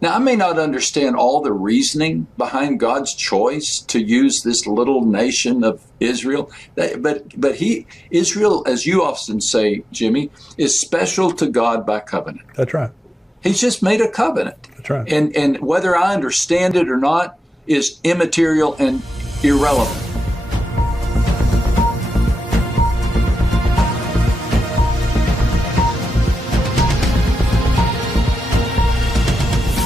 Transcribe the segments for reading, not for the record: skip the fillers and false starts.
Now, I may not understand all the reasoning behind God's choice to use this little nation of Israel, but Israel, as you often say, Jimmy, is special to God by covenant. That's right. He's just made a covenant. That's right. And whether I understand it or not is immaterial and irrelevant.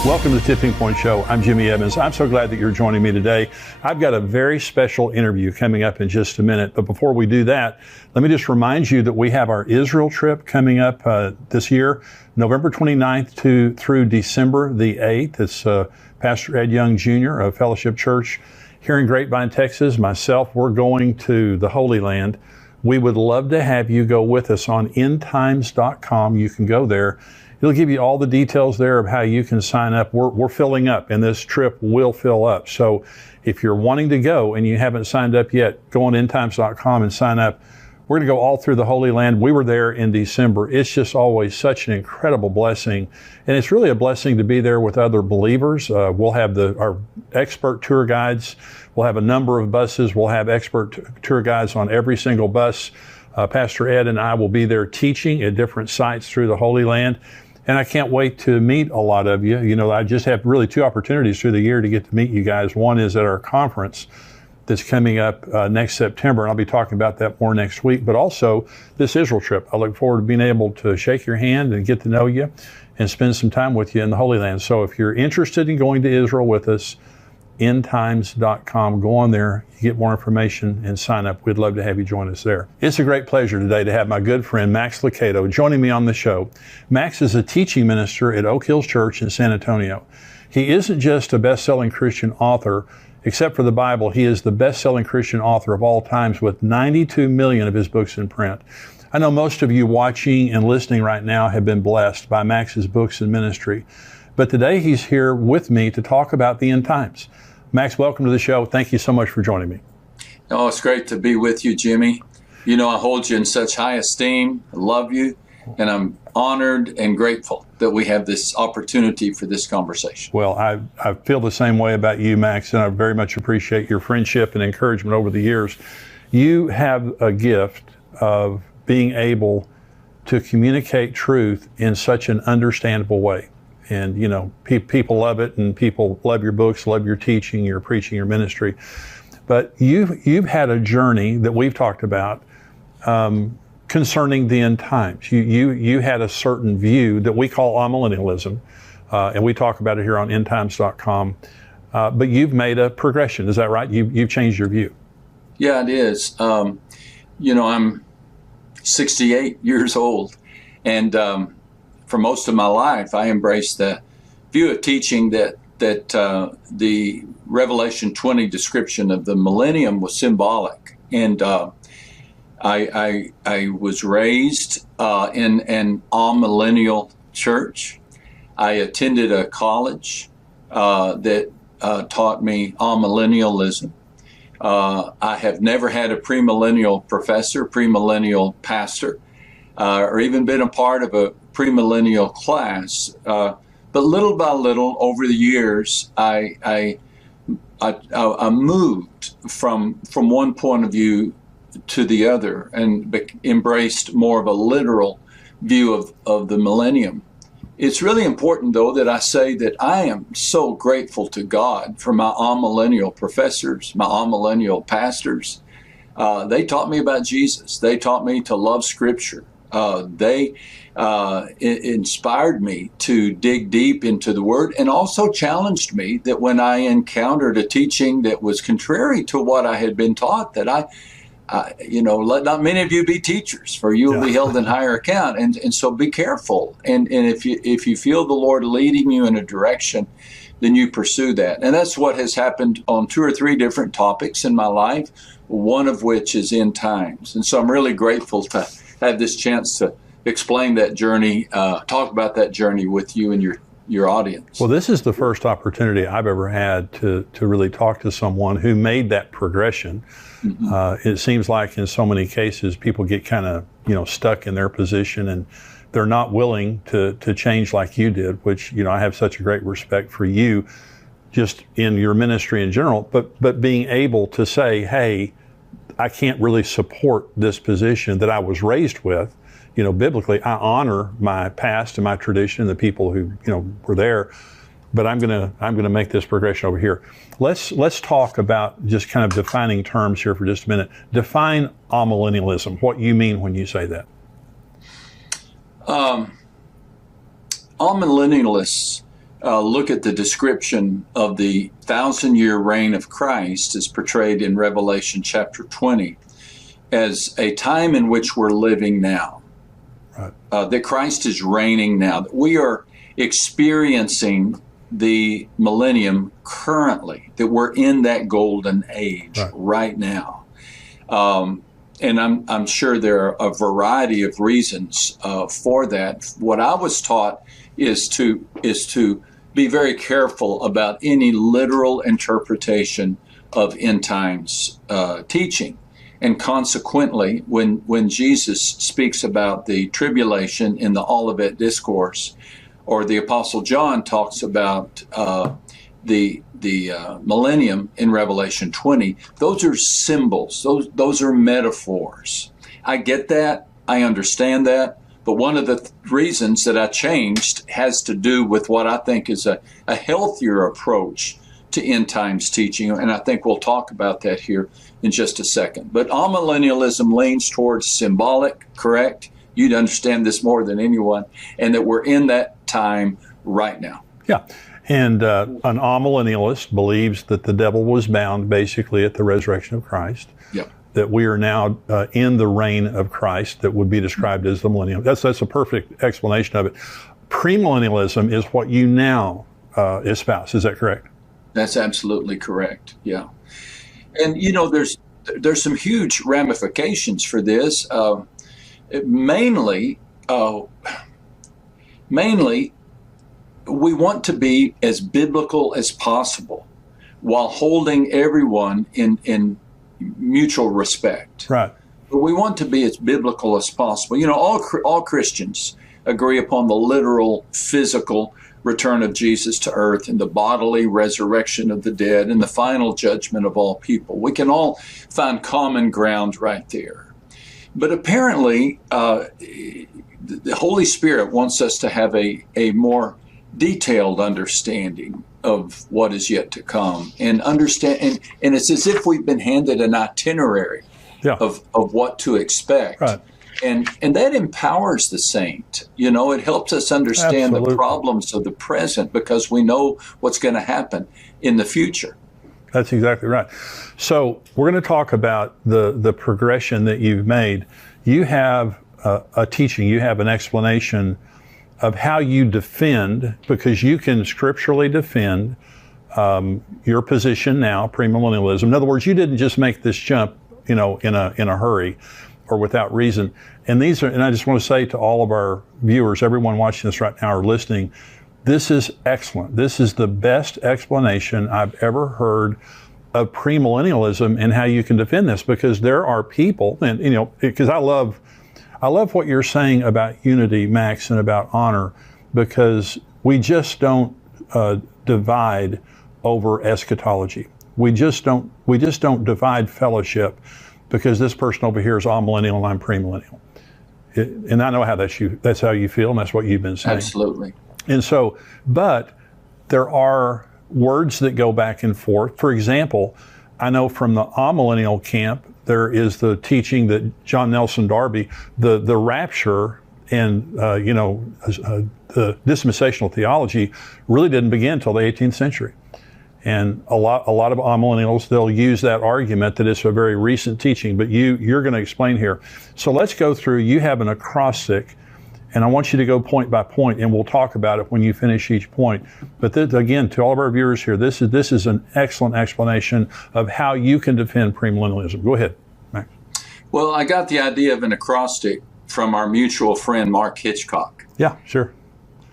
Welcome to the Tipping Point Show. I'm Jimmy Evans. I'm so glad that you're joining me today. I've got a very special interview coming up in just a minute. But before we do that, let me just remind you that we have our Israel trip coming up this year, November 29th through December the 8th. It's Pastor Ed Young Jr. of Fellowship Church here in Grapevine, Texas. Myself, we're going to the Holy Land. We would love to have you go with us on endtimes.com. You can go there. It'll give you all the details there of how you can sign up. We're filling up, and this trip will fill up. So if you're wanting to go and you haven't signed up yet, go on endtimes.com and sign up. We're going to go all through the Holy Land. We were there in December. It's just always such an incredible blessing. And it's really a blessing to be there with other believers. We'll have our expert tour guides. We'll have a number of buses. We'll have expert tour guides on every single bus. Pastor Ed and I will be there teaching at different sites through the Holy Land. And I can't wait to meet a lot of you. You know, I just have really two opportunities through the year to get to meet you guys. One is at our conference that's coming up next September, and I'll be talking about that more next week. But also this Israel trip. I look forward to being able to shake your hand and get to know you and spend some time with you in the Holy Land. So if you're interested in going to Israel with us, endtimes.com. Go on there, you get more information and sign up. We'd love to have you join us there. It's a great pleasure today to have my good friend Max Lucado joining me on the show. Max is a teaching minister at Oak Hills Church in San Antonio. He isn't just a best-selling Christian author. Except for the Bible, he is the best-selling Christian author of all times with 92 million of his books in print. I know most of you watching and listening right now have been blessed by Max's books and ministry. But today he's here with me to talk about the end times. Max, welcome to the show. Thank you so much for joining me. Oh, it's great to be with you, Jimmy. You know, I hold you in such high esteem. I love you. And I'm honored and grateful that we have this opportunity for this conversation. Well, I feel the same way about you, Max, and I very much appreciate your friendship and encouragement over the years. You have a gift of being able to communicate truth in such an understandable way. And, you know, people love it, and people love your books, love your teaching, your preaching, your ministry. But you've had a journey that we've talked about concerning the end times. You had a certain view that we call amillennialism, and we talk about it here on endtimes.com. But you've made a progression. Is that right? You've changed your view. Yeah, it is. You know, I'm 68 years old, and for most of my life, I embraced the view of teaching that the Revelation 20 description of the millennium was symbolic. And I was raised in an amillennial church. I attended a college that taught me amillennialism. I have never had a premillennial professor, premillennial pastor, or even been a part of a premillennial class, but little by little over the years, I moved from one point of view to the other and embraced more of a literal view of the millennium. It's really important, though, that I say that I am so grateful to God for my amillennial professors, my amillennial pastors. They taught me about Jesus. They taught me to love Scripture. They inspired me to dig deep into the Word, and also challenged me that when I encountered a teaching that was contrary to what I had been taught, that let not many of you be teachers, for you will be held in higher account. And so be careful. And if you feel the Lord leading you in a direction, then you pursue that. And that's what has happened on 2 or 3 different topics in my life, one of which is end times. And so I'm really grateful to have this chance to explain that journey, talk about that journey with you and your audience. Well, this is the first opportunity I've ever had to really talk to someone who made that progression. Mm-hmm. It seems like in so many cases, people get kind of, stuck in their position and they're not willing to change like you did, which, I have such a great respect for you just in your ministry in general, but being able to say, hey, I can't really support this position that I was raised with. Biblically, I honor my past and my tradition, the people who, were there, but I'm gonna make this progression over here. Let's talk about just kind of defining terms here for just a minute. Define amillennialism, what you mean when you say that. Amillennialists look at the description of the 1,000-year reign of Christ as portrayed in Revelation chapter 20 as a time in which we're living now. Right. That Christ is reigning now. That we are experiencing the millennium currently, that we're in that golden age right now. And I'm sure there are a variety of reasons for that. What I was taught is to be very careful about any literal interpretation of end times teaching. And consequently, when Jesus speaks about the tribulation in the Olivet Discourse, or the Apostle John talks about the millennium in Revelation 20, those are symbols. Those are metaphors. I get that. I understand that. But one of the reasons that I changed has to do with what I think is a healthier approach to end times teaching. And I think we'll talk about that here in just a second. But amillennialism leans towards symbolic, correct? You'd understand this more than anyone. And that we're in that time right now. Yeah. And an amillennialist believes that the devil was bound basically at the resurrection of Christ. Yep. That we are now in the reign of Christ that would be described as the millennium. That's a perfect explanation of it. Premillennialism is what you now espouse. Is that correct? That's absolutely correct. Yeah. And, there's some huge ramifications for this. Mainly, we want to be as biblical as possible while holding everyone in mutual respect. Right. But we want to be as biblical as possible. All Christians agree upon the literal, physical return of Jesus to earth and the bodily resurrection of the dead and the final judgment of all people. We can all find common ground right there. But apparently, the Holy Spirit wants us to have a more detailed understanding of what is yet to come, and understand, and it's as if we've been handed an itinerary of what to expect. Right. And that empowers the saint. It helps us understand the problems of the present because we know what's going to happen in the future. That's exactly right. So we're going to talk about the progression that you've made. You have a teaching, you have an explanation of how you defend, because you can scripturally defend your position now, premillennialism. In other words, you didn't just make this jump, in a hurry or without reason. And I just want to say to all of our viewers, everyone watching this right now or listening, this is excellent. This is the best explanation I've ever heard of premillennialism and how you can defend this, because there are people, and because I love what you're saying about unity, Max, and about honor, because we just don't divide over eschatology. We just don't divide fellowship because this person over here is amillennial and I'm premillennial. And I know how that's how you feel, and that's what you've been saying. Absolutely. And so, but there are words that go back and forth. For example, I know from the amillennial camp, there is the teaching that John Nelson Darby, the rapture and the dispensational theology really didn't begin until the 18th century. And a lot of amillennials, they'll use that argument that it's a very recent teaching, but you're going to explain here. So let's go through. You have an acrostic, and I want you to go point by point, and we'll talk about it when you finish each point. But again, to all of our viewers here, this is an excellent explanation of how you can defend premillennialism. Go ahead, Max. Well, I got the idea of an acrostic from our mutual friend, Mark Hitchcock. Yeah, sure.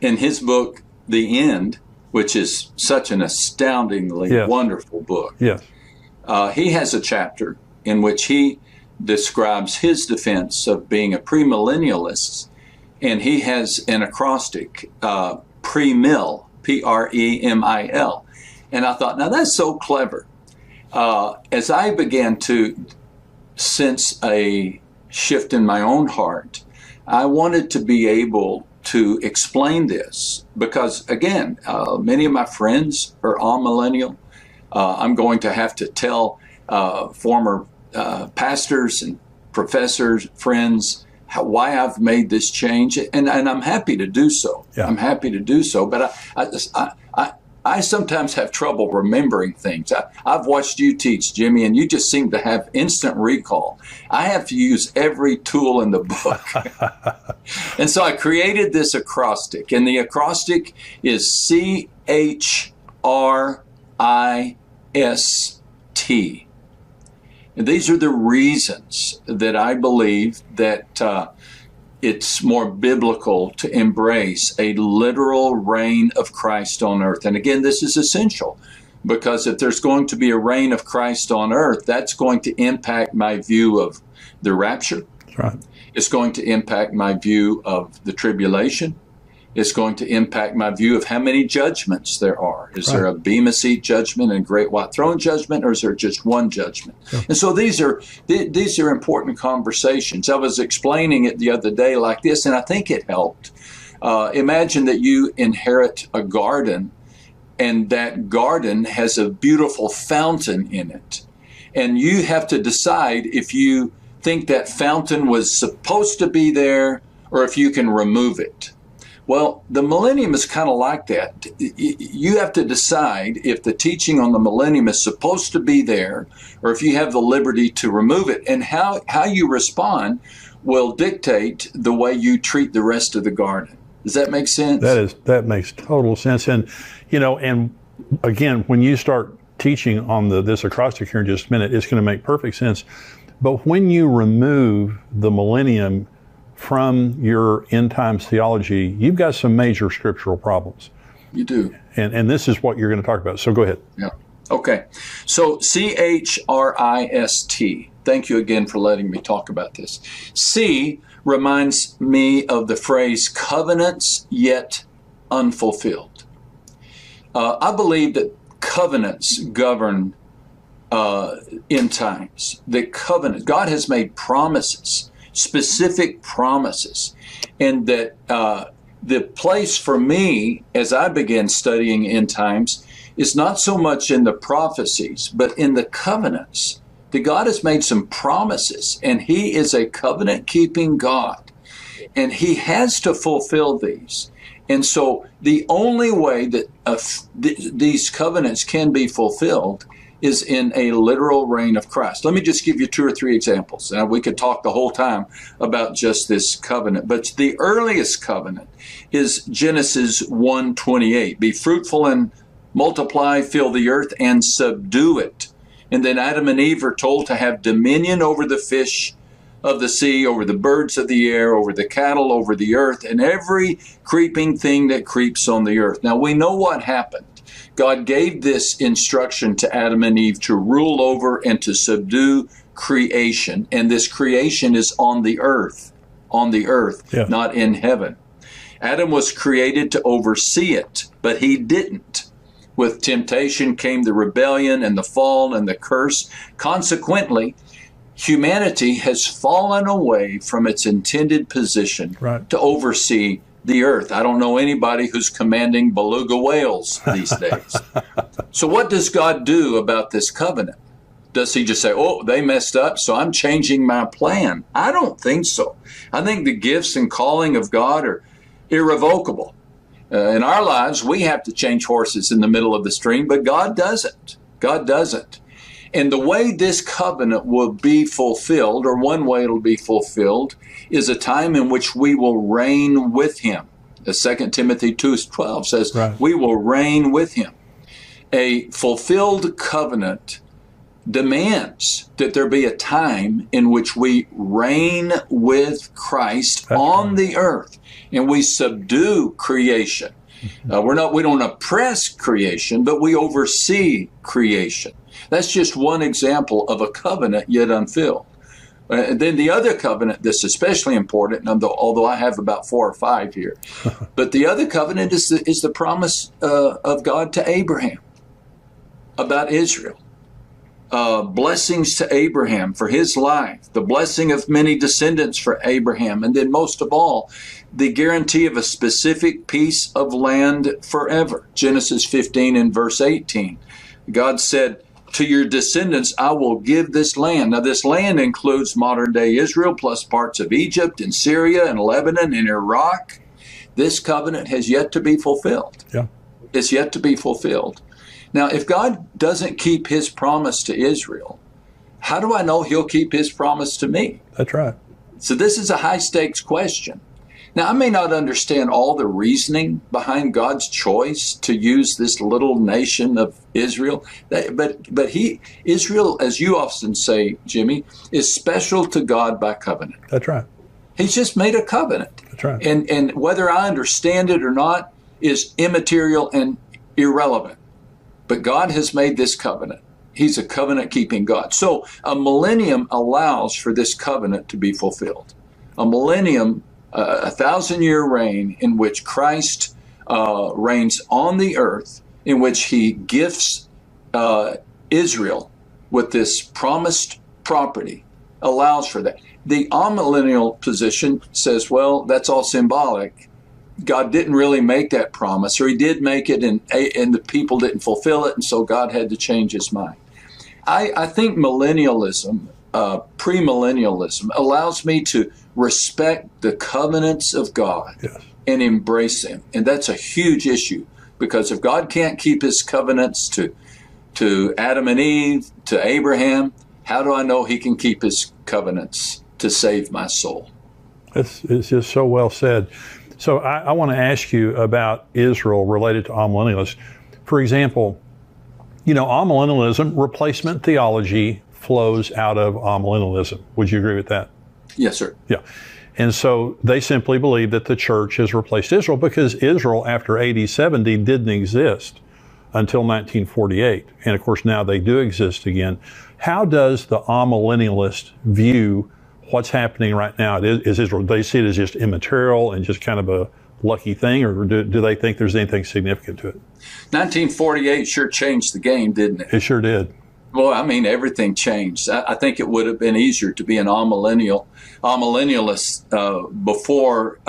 In his book, The End, which is such an astoundingly wonderful book. Yes. He has a chapter in which he describes his defense of being a premillennialist and he has an acrostic, pre-mill, Premil. And I thought, now that's so clever. As I began to sense a shift in my own heart, I wanted to be able to explain this because, again, many of my friends are amillennial. I'm going to have to tell former pastors and professors, friends, why I've made this change, and I'm happy to do so. Yeah. I'm happy to do so, but I sometimes have trouble remembering things. I've watched you teach, Jimmy, and you just seem to have instant recall. I have to use every tool in the book. And so I created this acrostic, and the acrostic is CHRIST. And these are the reasons that I believe that it's more biblical to embrace a literal reign of Christ on earth. And again, this is essential because if there's going to be a reign of Christ on earth, that's going to impact my view of the rapture. That's right. It's going to impact my view of the tribulation. It's going to impact my view of how many judgments there are. Is there a Bema Seat judgment and Great White Throne judgment, or is there just one judgment? Yeah. And so these are important conversations. I was explaining it the other day like this, and I think it helped. Imagine that you inherit a garden, and that garden has a beautiful fountain in it. And you have to decide if you think that fountain was supposed to be there or if you can remove it. Well, the millennium is kind of like that. You have to decide if the teaching on the millennium is supposed to be there or if you have the liberty to remove it. And how you respond will dictate the way you treat the rest of the garden. Does that make sense? That makes total sense. And, and again, when you start teaching on this acrostic here in just a minute, it's going to make perfect sense. But when you remove the millennium from your end times theology, you've got some major scriptural problems. You do. And this is what you're going to talk about. So go ahead. Yeah. Okay. So CHRIST. Thank you again for letting me talk about this. C reminds me of the phrase covenants yet unfulfilled. I believe that covenants govern end times. That covenant, God has made promises, specific promises, and that the place for me as I began studying end times is not so much in the prophecies, but in the covenants. That God has made some promises, and He is a covenant-keeping God, and He has to fulfill these. And so the only way that these covenants can be fulfilled is in a literal reign of Christ. Let me just give you 2 or 3 examples. We could talk the whole time about just this covenant, but the earliest covenant is Genesis 1:28. Be fruitful and multiply, fill the earth and subdue it. And then Adam and Eve are told to have dominion over the fish of the sea, over the birds of the air, over the cattle, over the earth, and every creeping thing that creeps on the earth. Now we know what happened. God gave this instruction to Adam and Eve to rule over and to subdue creation. And this creation is on the earth, yeah, not in heaven. Adam was created to oversee it, but he didn't. With temptation came the rebellion and the fall and the curse. Consequently, humanity has fallen away from its intended position to oversee the earth. I don't know anybody who's commanding beluga whales these days. So what does God do about this covenant? Does He just say, oh, they messed up, so I'm changing my plan? I don't think so. I think the gifts and calling of God are irrevocable. In our lives, we have to change horses in the middle of the stream, but God doesn't. God doesn't. And the way this covenant will be fulfilled, or one way it'll be fulfilled, is a time in which we will reign with Him. As 2 Timothy 2:12 says, we will reign with Him. A fulfilled covenant demands that there be a time in which we reign with Christ on the earth, and we subdue creation. We don't oppress creation, but we oversee creation. That's just one example of a covenant yet unfilled. And then the other covenant that's especially important, although I have about 4 or 5 here, but the other covenant is the promise of God to Abraham about Israel. Blessings to Abraham for his life, the blessing of many descendants for Abraham, and then most of all, the guarantee of a specific piece of land forever. Genesis 15 and verse 18. God said, to your descendants, I will give this land. Now, this land includes modern day Israel, plus parts of Egypt and Syria and Lebanon and Iraq. This covenant has yet to be fulfilled. Yeah. It's yet to be fulfilled. Now, if God doesn't keep his promise to Israel, how do I know he'll keep his promise to me? That's right. So this is a high stakes question. Now, I may not understand all the reasoning behind God's choice to use this little nation of Israel, but Israel, as you often say, Jimmy, is special to God by covenant. That's right. He's just made a covenant. That's right. And whether I understand it or not is immaterial and irrelevant. But God has made this covenant. He's a covenant-keeping God. So a millennium allows for this covenant to be fulfilled. A millennium, a 1,000-year reign in which Christ reigns on the earth, in which he gifts Israel with this promised property, allows for that. The amillennial position says, well, that's all symbolic. God didn't really make that promise, or he did make it and the people didn't fulfill it, and so God had to change his mind. I think millennialism, premillennialism, allows me to respect the covenants of God. Yes. And embrace them. And that's a huge issue, because if God can't keep his covenants to Adam and Eve, to Abraham, how do I know he can keep his covenants to save my soul? It's just so well said. So I want to ask you about Israel related to amillennialists. For example, amillennialism, replacement theology flows out of amillennialism. Would you agree with that? Yes, sir. Yeah. And so they simply believe that the church has replaced Israel, because Israel after AD 70 didn't exist until 1948. And of course now they do exist again. How does the amillennialist view what's happening right now? Is Israel, do they see it as just immaterial and just kind of a lucky thing, or do they think there's anything significant to it? 1948 sure changed the game, didn't it? It sure did. Well, I mean, everything changed. I think it would have been easier to be an amillennialist before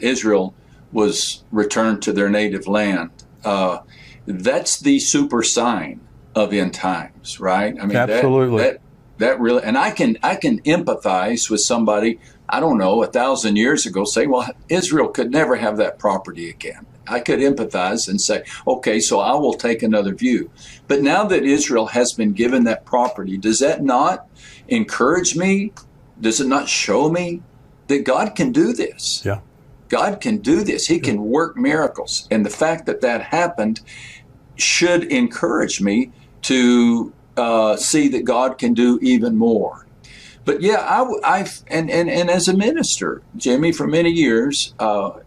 Israel was returned to their native land. That's the super sign of end times, right? I mean, absolutely. That really, and I can empathize with somebody, I don't know, 1,000 years ago, say, well, Israel could never have that property again. I could empathize and say, okay, so I will take another view. But now that Israel has been given that property, does that not encourage me? Does it not show me that God can do this? Yeah. God can do this. He can work miracles. And the fact that that happened should encourage me to see that God can do even more. But yeah, and as a minister, Jimmy, for many years,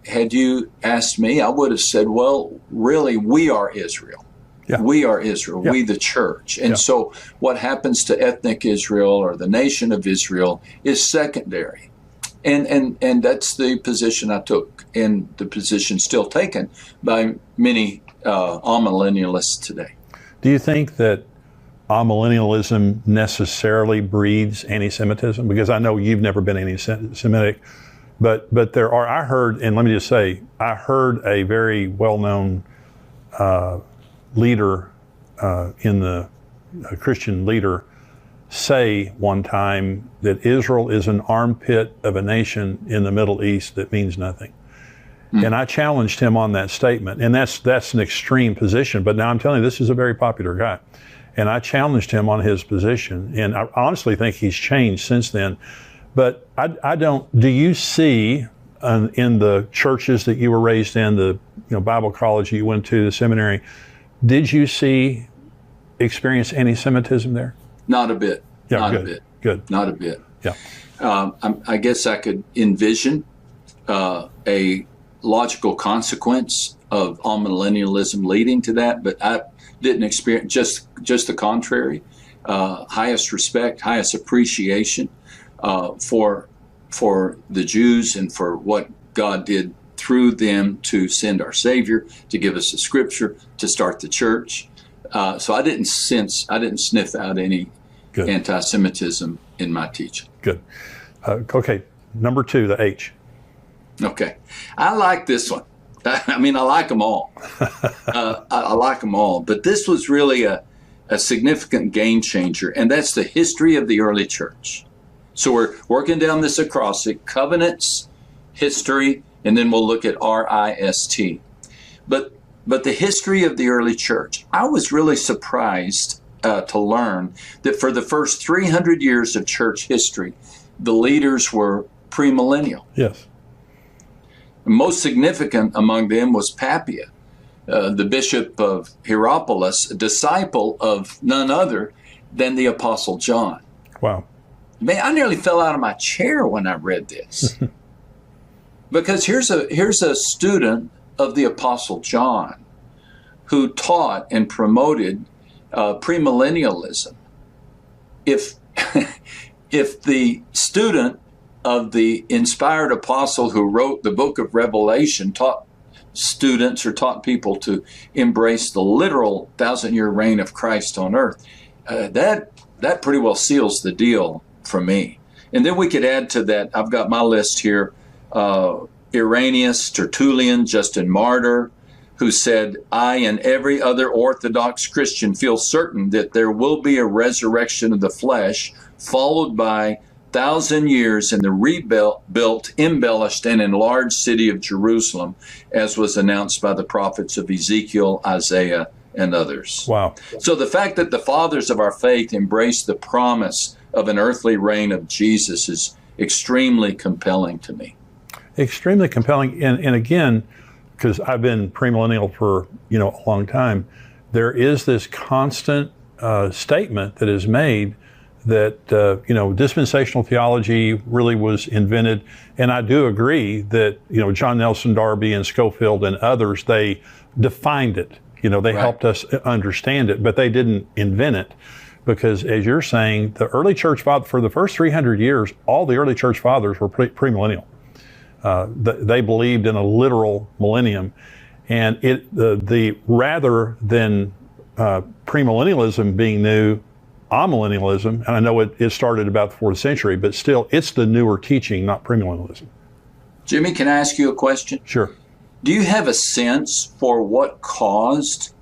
had you asked me, I would have said, well, really, we are Israel. Yeah. We are Israel, we the church. And so what happens to ethnic Israel or the nation of Israel is secondary. And that's the position I took, and the position still taken by many amillennialists today. Do you think that amillennialism necessarily breeds anti-Semitism? Because I know you've never been anti-Semitic, but there are, I heard, and let me just say, I heard a very well-known leader a Christian leader say one time that Israel is an armpit of a nation in the Middle East that means nothing. And I challenged him on that statement, and that's an extreme position, but now I'm telling you, this is a very popular guy. And I challenged him on his position, and I honestly think he's changed since then. But I don't, do you see in the churches that you were raised in, the Bible college you went to, the seminary, did you experience anti-Semitism there? Not a bit. Yeah, not good. a bit. Good. Not a bit. Yeah. I guess I could envision a logical consequence of amillennialism leading to that, but I didn't experience, just the contrary. Highest respect, highest appreciation for the Jews and for what God did through them to send our Savior, to give us the Scripture, to start the church. So I didn't sniff out any Good. anti-Semitism in my teaching. Good. Okay, number 2, the H. Okay, I like this one. I mean, I like them all. I like them all, but this was really a significant game changer, and that's the history of the early church. So we're working down this acrostic: covenants, history, and then we'll look at RIST. But the history of the early church, I was really surprised to learn that for the first 300 years of church history, the leaders were premillennial. Yes. Most significant among them was Papia, the bishop of Hierapolis, a disciple of none other than the Apostle John. Wow. Man, I nearly fell out of my chair when I read this. Because here's a student of the Apostle John who taught and promoted premillennialism. If the student of the inspired apostle who wrote the book of Revelation taught students or taught people to embrace the literal 1,000-year reign of Christ on earth, that pretty well seals the deal for me. And then we could add to that, I've got my list here, Irenaeus, Tertullian, Justin Martyr, who said, I and every other Orthodox Christian feel certain that there will be a resurrection of the flesh, followed by 1,000 years in the rebuilt, embellished, and enlarged city of Jerusalem, as was announced by the prophets of Ezekiel, Isaiah, and others. Wow. So the fact that the fathers of our faith embraced the promise of an earthly reign of Jesus is extremely compelling to me. Extremely compelling. And again, because I've been premillennial for a long time, there is this constant statement that is made that dispensational theology really was invented, and I do agree that John Nelson Darby and Schofield and others, they defined it. They Right. helped us understand it, but they didn't invent it. Because as you're saying, the early church father, for the first 300 years, all the early church fathers were premillennial. They believed in a literal millennium, and the rather than premillennialism being new, amillennialism, and I know it started about the 4th century, but still, it's the newer teaching, not premillennialism. Jimmy, can I ask you a question? Sure. Do you have a sense for what caused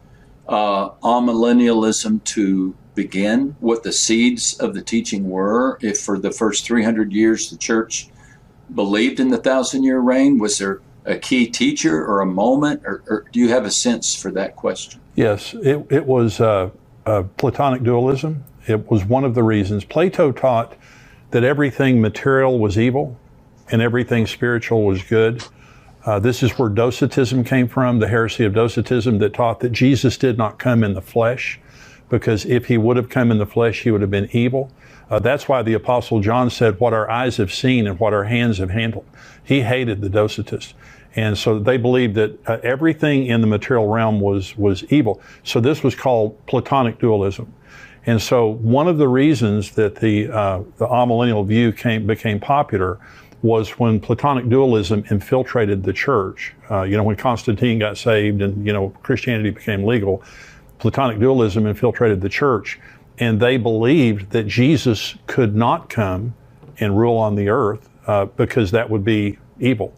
amillennialism to begin, what the seeds of the teaching were? If for the first 300 years the church believed in the 1,000-year reign, was there a key teacher or a moment, or do you have a sense for that question? Yes, it was Platonic dualism. It was one of the reasons. Plato taught that everything material was evil and everything spiritual was good. This is where Docetism came from, the heresy of Docetism that taught that Jesus did not come in the flesh, because if he would have come in the flesh, he would have been evil. That's why the Apostle John said, what our eyes have seen and what our hands have handled. He hated the Docetists. And so they believed that everything in the material realm was evil. So this was called Platonic dualism. And so one of the reasons that the amillennial view became popular was when Platonic dualism infiltrated the church. When Constantine got saved and, Christianity became legal, Platonic dualism infiltrated the church, and they believed that Jesus could not come and rule on the earth because that would be evil.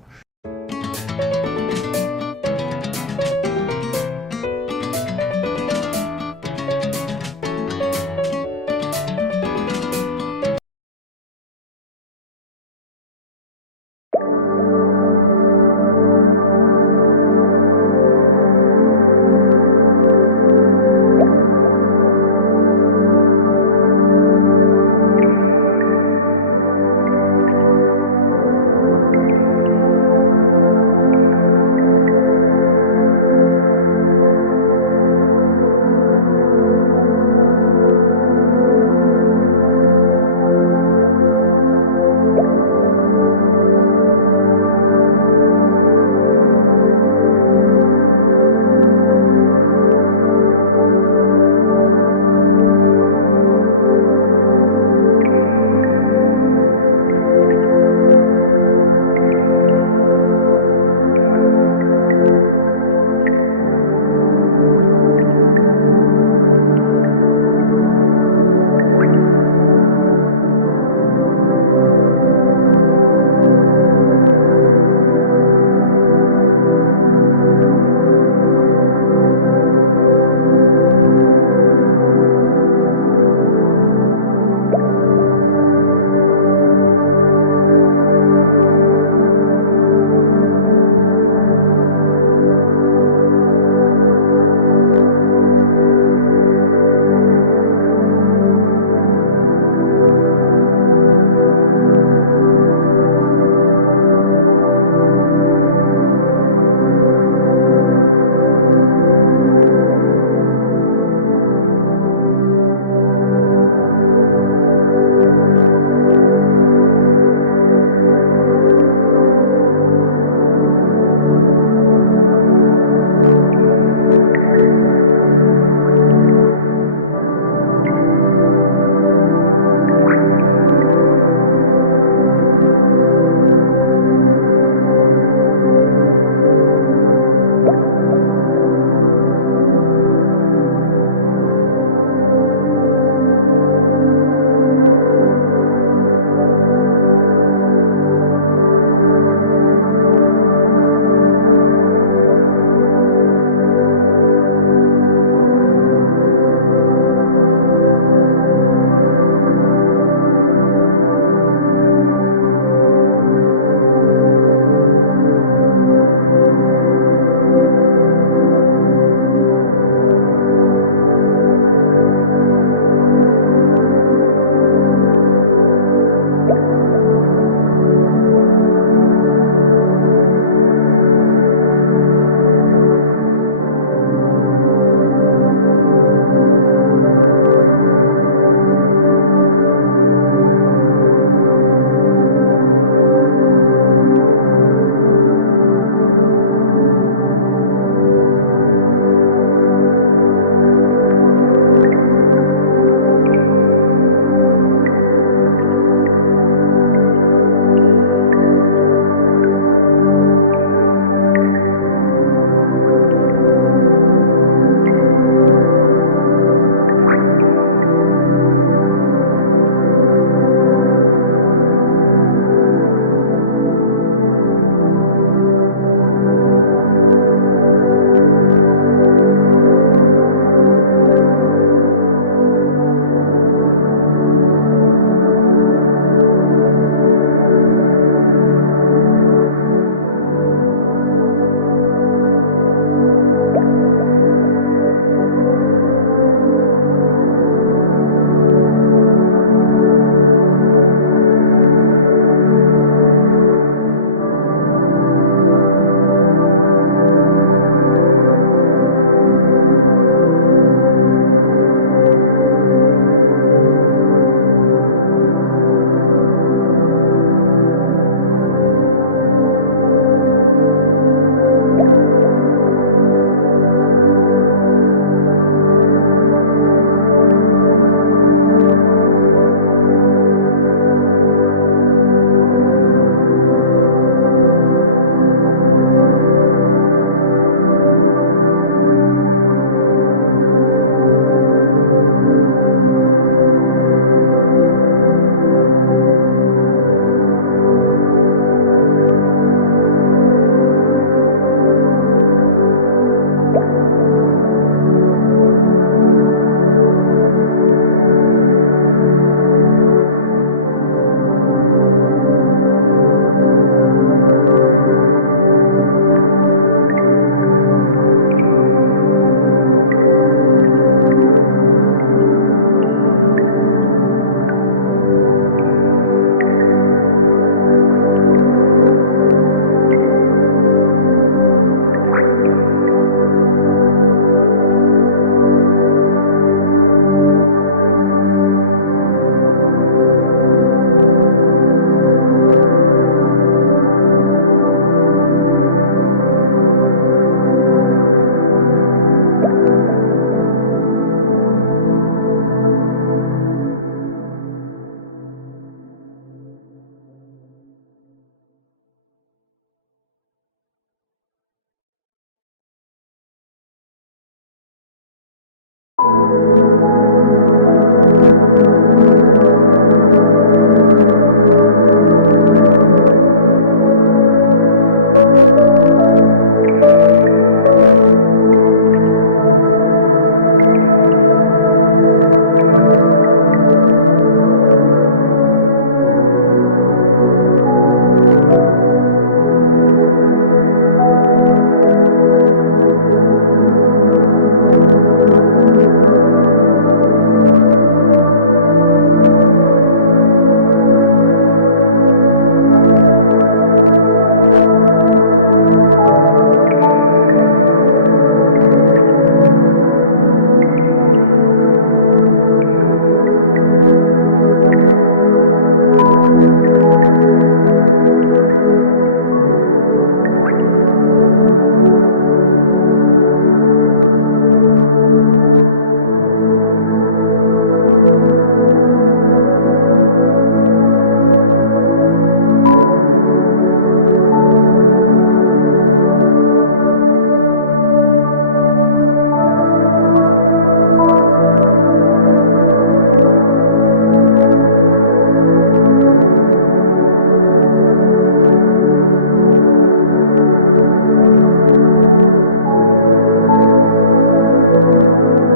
you.